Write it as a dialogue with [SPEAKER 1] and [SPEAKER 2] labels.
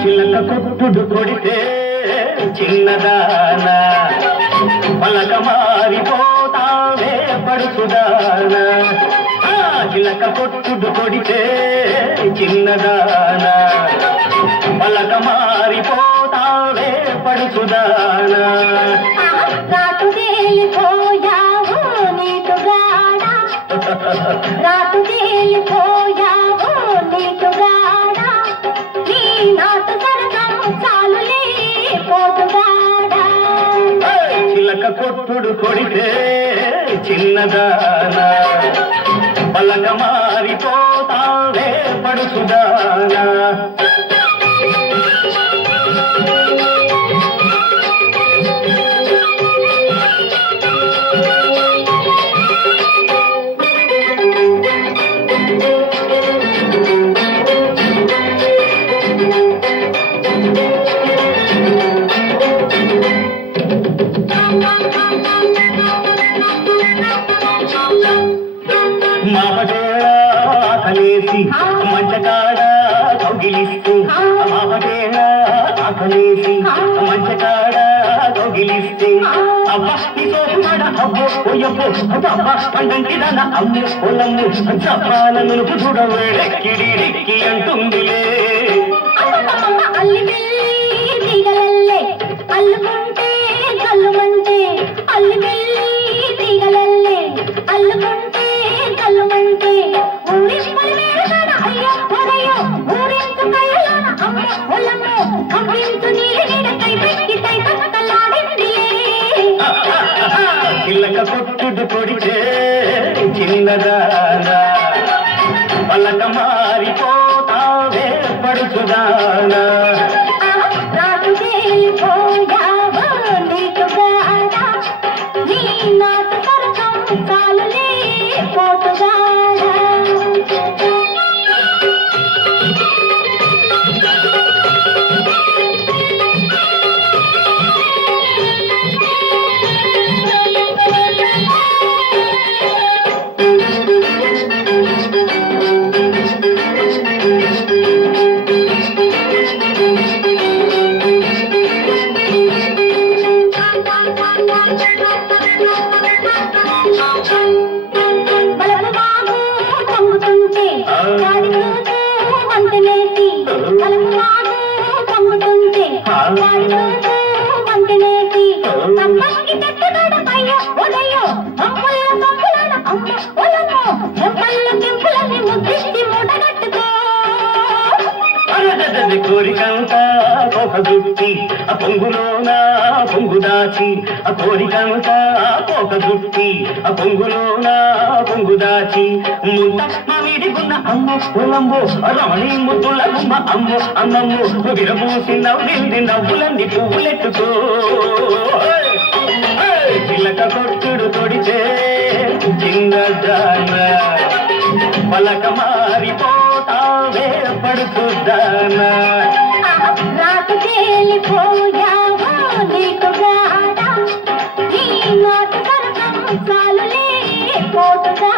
[SPEAKER 1] చిలక కొట్టుడు కొడితే చిన్నదాన పలక మారిపోతావే పడుచుదాన చిలక కొట్టుడు కొడితే చిన్నదాన పలక మారిపోతావే పడుచుదాన
[SPEAKER 2] తేలిపోయావు నీటుగాడ
[SPEAKER 1] కొట్టుడు కొడితే చిన్నదాన. పలక మారిపోతావే పడుసుదానా. మామటేళ ఆకలేసి మంచకాడ కౌగిలిస్తూ మామటేళ ఆకలేసి మంచకాడ కౌగిలిస్తే అబ్బా నీ సోకుమాడ అబ్బో పోయబ్బో అబ్బా పండంటిదన అమ్ము పొలమ్ము చప్పాల నునుపు చూడవేడెక్కిడి రిక్కి అంటుందిలే. చిల్లక కొట్టుడు పొడిచే చిన్నదానా పలక మారిపోతావే పడుచుదానా
[SPEAKER 2] పొంగుతుంటే వాడి రోజు వంతెనేసి బలపు బాబు పొంగుతుంటే వాడి రోజు పంపుల ముద్దిష్టి మూటగట్టుకో
[SPEAKER 1] కోరికంతా ఒక ఆ పొంగులోన పొంగు దాచి ఆ కోరికంతా ఒక దుట్టి ఆ పొంగులోనా రంగు దాచి ముత్తమ్మ వీడికున్న అమ్ము పొలంబు రాణి ముద్దుల గుమ్మ అమ్ము అన్నమ్ము విరమూసి నవ్వింది నవ్వులన్ని పువ్వులెట్టుకో పిల్లక కొట్టుడు తొడిచే చిన్నదాన పలక మారిపోతావే పడుతుందానా
[SPEAKER 2] నాకు volta pra